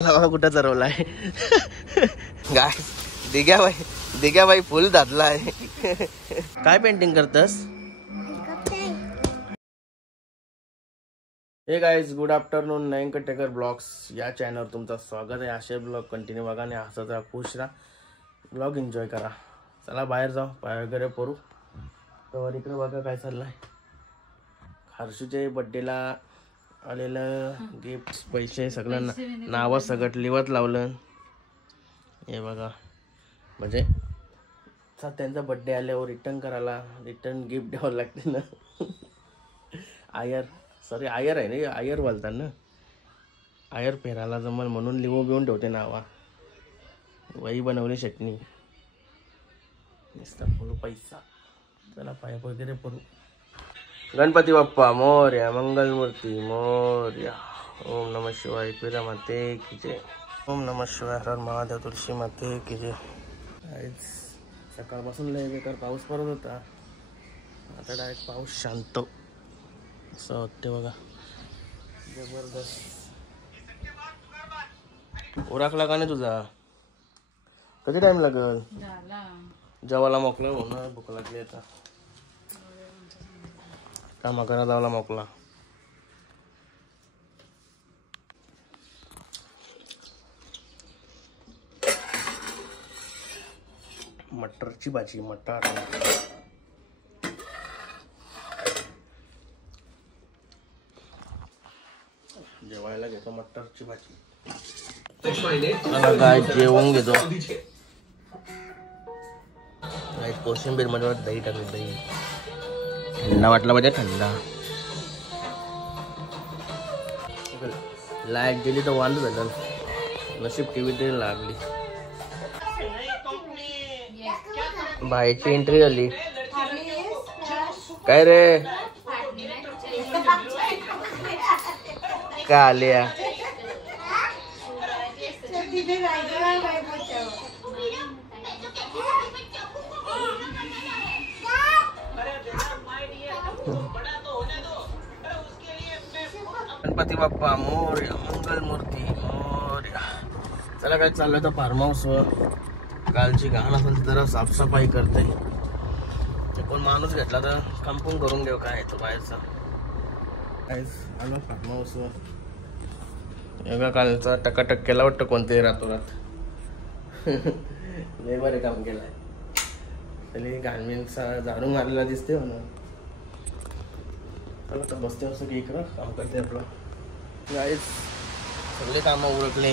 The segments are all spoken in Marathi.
कुठं चरवलाय गाय दिग्या बाई फुल दादलाय काय पेंटिंग करतस? Hey guys, good afternoon. Nayan Katekar blogs या चॅनलवर तुमचं स्वागत आहे. असे ब्लॉग कंटिन्यू बघा आणि हसत राहा, खुश राहा, ब्लॉग एन्जॉय करा. चला बाहेर जाऊ, पाय वगैरे पडू. तर इकडे बघा काय चाललंय. हर्षूच्या बड्डेला आलेलं गिफ्ट, पैसे सगळं नावं सगळं लिवत लावलं. हे बघा, म्हणजे त्यांचा बड्डे आल्यावर रिटर्न करायला रिटर्न गिफ्ट द्यावं लागते ना. आयर आहे ना, आयर बोलतात ना. आयर पेरायला जमल म्हणून लिहून बिवून ठेवते नावा. वही बनवली चटणी नुसता फुल पैसा. चला पाय वगैरे पडू. गणपती बाप्पा मोरया, मंगलमूर्ती मोरया. ओम नमः शिवाय, पिरा माते की जय. ओम नमः शिवाय, हर महादेव, तुळशी माते की जय. सकाळपासून लय बेकार पाऊस पडत होता, आता डायरेक्ट पाऊस शांत असं होते बघा. जबरदस्त. ओळखला का नाही तुझा? कधी टाइम लागल? जेवायला मोकला होणार, भूक लागली आता. कामा करा लावला मोकला. मटरची भाजी, मटार. जेवायला घेतो मटरची भाजी. काय जेवून घेतो. कोशिंबीर मध्ये दही टाकली. दही थंडा वाटला पाहिजे, थंडा. लाईट गेली तर वांद झालं. नशीब टीव्ही तरी लागली. बाईची एंट्री झाली. काय रे का आल्या? गणपती बाप्पा मोरया, मंगलमूर्ती मोरया. चला काय चाललंय तर फार्म हाऊस वर. कालची घाण असेल तर जरा साफसफाई करते. कोण माणूस घेतला तर कंपून करून घेऊ. काय तो बाहेरचा आलो फार्म हाऊस वर. एका कालचा टकाटक केला वाटतं कोणतेही रातोरात. लय बरे काम केलंय. तरी घाणमीनचा झाडून मारलेला दिसते म्हणून. चला तर बसते असं की इकडं काम करते आपलं. गाईस सगळे कामं उरकले.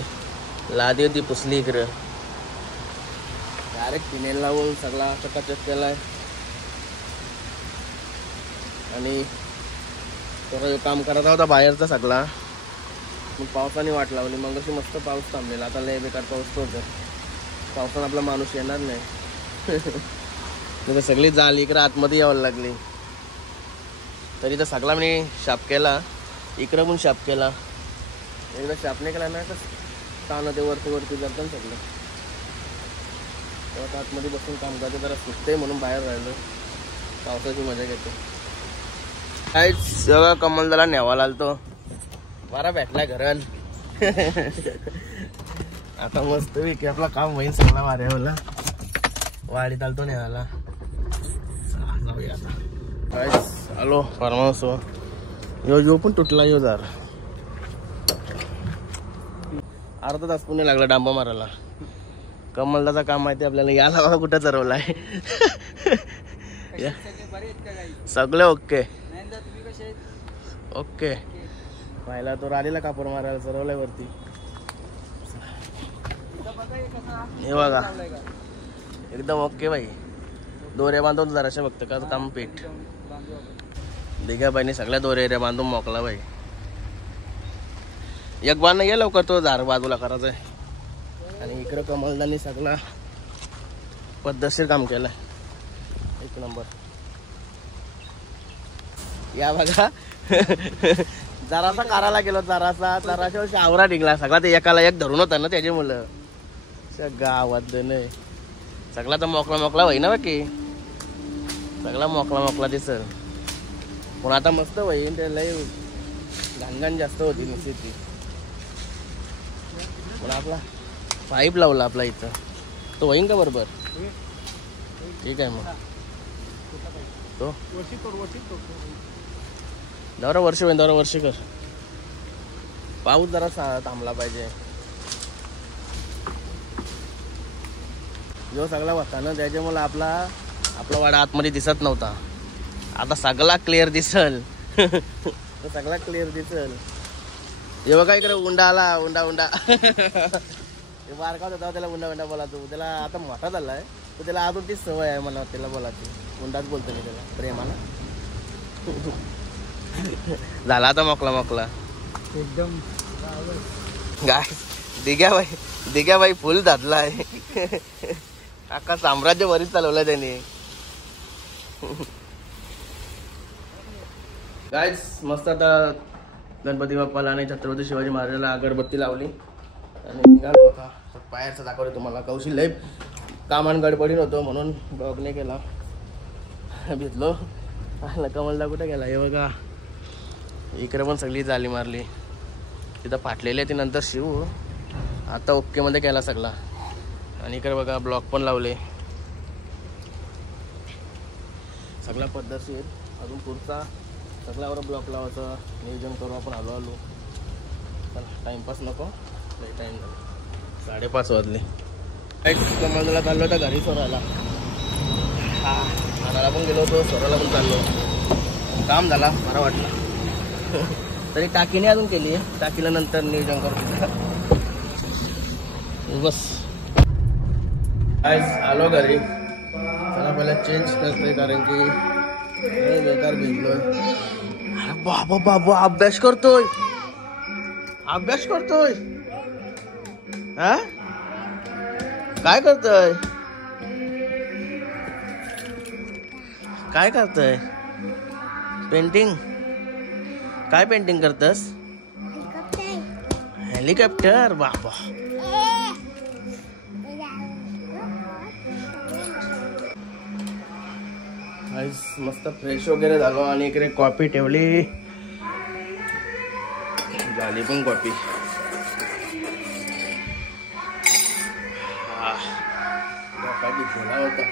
लादी होती पुसली इकडं. डायरेक्ट फिनेल लावून सगळा चकाचक केलाय. आणि थोडं काम करत होता बाहेरचा सगळा. मग पावसाने वाट लावली. मग अशी मस्त पाऊस थांबलेला. आता लय बेकार पाऊस पडतो. पावसानं आपला माणूस येणार नाही. सगळी जाल इकडं आतमध्ये यावं लागली. तरी तर सगळा मी शाप केला. इकडं पण शाप केला. एकदा शाप नाही केला ना तर ताण ते वरती जातं सगळं. तेव्हा आतमध्ये बसून काम करते. जरा सुटते म्हणून बाहेर राहिलो. पावसाची मजा घेतो. काय सगळं कमलदाला न्यावा लागतो. बरा भेटला घरात. आता मस्त की आपला काम होईल सगळा वाऱ्यावरला. वाडीत आलतो न्यावाला. जाऊया आता. काय आलो फार्म हाऊस वर. यो पण तुटला. यो जार अर्धा तास पुणे लागला डांबा मारायला. कमलदाचा काम माहिती आपल्याला. याला बघा कुठं चरवलाय. सगळे ओके ओके. पाहिला तो राहिलेला कापूर मारायला चरवलाय वरती. हे बघा एकदम ओके बाई. दोऱ्या बांधून जराशा बघत का काम पीठ. दिघ्या बाईने सगळ्या दोऱ्या बांधून मोकला बाई. एक बाण ये लवकर, तो झाड बाजूला करायचा आहे. आणि इकडं कमलदानी सगळा पद्धतशीर काम केलंय. एक नंबर. या बघा जरासा काराला गेलो. जराशा आवरा निघला सगळा. ते एकाला एक धरून होता ना त्याची मुलं. गावात नाही सगळा तर मोकळा होई ना बाकी. सगळा मोकळा दिसल. पण आता मस्त होईल. ते लय घाणघाण जास्त होती नुसती. पण आपला पाईप लावला आपला इथं तो होईन का बरोबर. ठीक आहे मग तो दरा वर्ष होईन दरा वर्षी कर. पाऊस जरा थांबला पाहिजे. जो सगळा होता ना त्याच्यामुळे आपला वाडा आतमध्ये दिसत नव्हता. आता सगळा क्लिअर दिसल. तो सगळा क्लिअर दिसल. हे बघा इकडे उंडा आला. उंडा हे बारका होता त्याला उंडा बोला तू. त्याला आता मोठा झालाय तर त्याला अजून ती सवय आहे मला त्याला बोलायची. उंडाच बोलतो मी त्याला प्रेमाला. झाला आता मोकला एकदम. गाय दिग्या बाई फुल धातला आहे. अख्खा साम्राज्य वरीच चालवलं त्याने. गायस मस्त आता गणपती बाप्पाला आणि छत्रपती शिवाजी महाराजांना अगरबत्ती लावली आणि निघालो होता. बाहेरचा दाखवलं तुम्हाला. कौशिक लय कामान गडबडीत होतो म्हणून ब्लॉग नाही केला. भिजलो. कमलदा कुठे गेला. हे बघा इकडे पण सगळी जाली मारली. तिथं फाटलेली आहे ती नंतर शिवू. आता ओके मध्ये केला सगळा. आणि इकडे बघा ब्लॉक पण लावले सगळा पद्धतशीर. अजून पुढचा सगळ्यावर ब्लॉक लावायचं नियोजन करू आपण. आलो टाइमपास नको. टाइम झाला 5:30 वाजले. कमलला चाललो होता घरी सोराला. आणायला पण गेलो होतो सोराला पण चाललो. काम झाला बरा वाटला. तरी टाकीने अजून केली. टाकीला नंतर नियोजन करतो. बस आलो घरी. चला पहिला चेंज करतोय कारण की बेकार भिजलोय. बाबा अभ्यास करतोय. हा काय करतोय. पेंटिंग. काय पेंटिंग करतस. हेलिकॉप्टर. बाबा मस्त फ्रेश वगैरे झालो आणि इकडे कॉफी ठेवली. झाली पण कॉफी. झोला होता.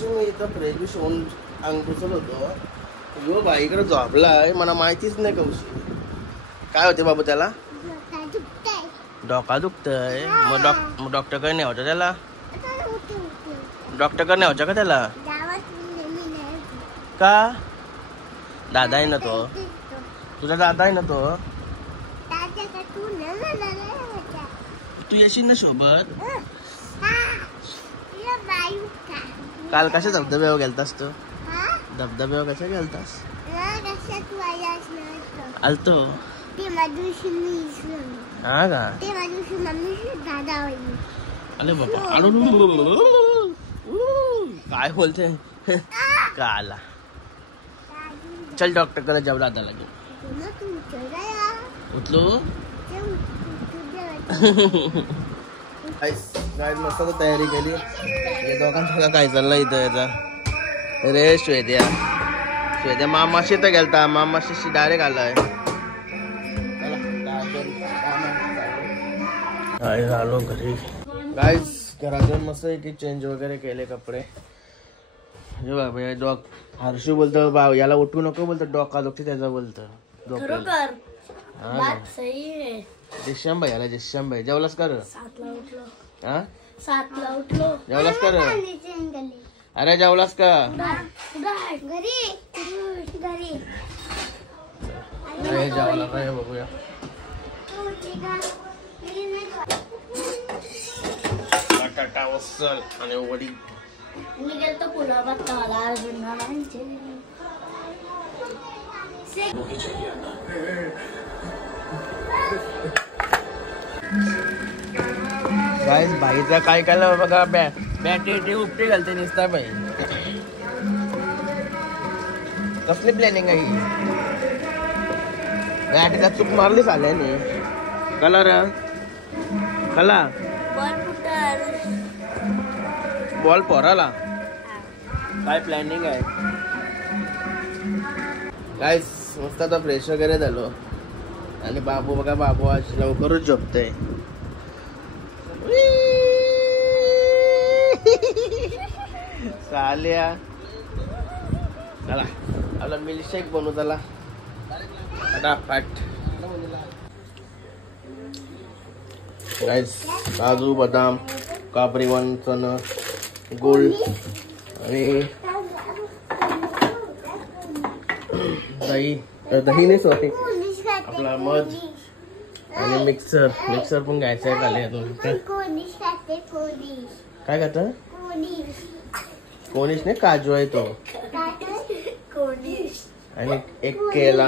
मी इथं फ्रेश बी शिवून अंग पुसत होतो. यो बाईकडे झोपलाय. मला माहितीच नाही. कौशी काय होते बाबू त्याला. डोका दुखतय. मग डॉक्टरकडे न्यायचं त्याला. डॉक्टरकडे न्यायचं का त्याला. का दादा आहे ना तो. तुझा दादा आहे ना तो. तू येशील ना सोबत. काल कशा धबधब्यावर गेलतास तू. धबधब्यावर कशा गेलतास. आलतो. हा का. अरे बाबा काय बोलते. का आला. चल डॉक्टर कडे जाऊ दादाला घेऊन. उठलो. मस्त तयारी केली. दोघांचा काय चाललंय इथं याचा. रे श्वेत्या मामाशी तर गेलता. मामाशी डायरेक्ट आलाय. आलो घरी. गाईज घरातून मस्त की चेंज वगैरे केले कपडे. डॉग हर्षू बोलतो याला उठू नको बोलतो. डॉका दुखते त्याचा बोलतो. जश्याम भाई आला. जश्याम भाई जेवलास कर. 7ला उठलो. जेवलास कर. अरे जेवलास का. जेवायला काय बघूया. बटाटा वसल आणि वडी. मी गेलतो पुलावात खायला अर्जुनला. गाईस भाईचा काय केलं बघा. बॅटरी उपटी घालते निसता बाई. कसली प्लॅनिंग आहे ही. बॅटरीला चूक मारली झाल्याने. कलर कला बॉल पोराला काय प्लॅनिंग आहे. गाईस मस्त आता फ्रेश वगैरे झालो आणि बाबू बघा, बाबू आज लवकरच झोपतोय. चाल्या चला आपला मिल्कशेक बनवू त्याला फटाफट. गाईस काजू बदाम काबरीवन चणा गुळ आणि दही नाही सॉरी आपला मध आणि मिक्सर पण घ्यायचं आहे खाली अजून. काय खात कोणीच नाही काजू आहे तो आणि एक केला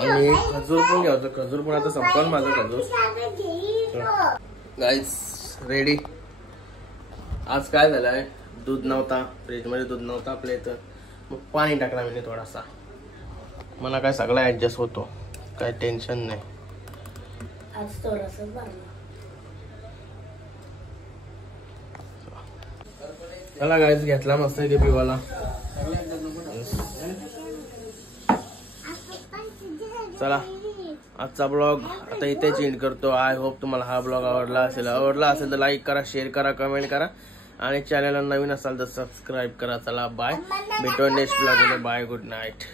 आणि खजूर पण घ्यायचं. खजूर पण आता संपलं माझं खजूर. गाईस रेडी. आज काय झालंय दूध नव्हता फ्रीज मध्ये, दूध नव्हता आपल्या इथं, मग पाणी टाकला मी थोडासा. मला काय सगळं ऍडजस्ट होतो, काय टेन्शन नाही. आज थोडंसं चला गाईस घेतला मस्त की पिवाला. चला आजचा ब्लॉग आता इथेच एंड करतो. आय होप तुम्हाला हा ब्लॉग आवडला असेल तर लाईक करा, शेअर करा, कमेंट करा आणि चॅनलला नवीन असाल तर सबस्क्राईब करा. चला बाय, भेटू नेक्स्ट ब्लॉग मध्ये. Bye, good night.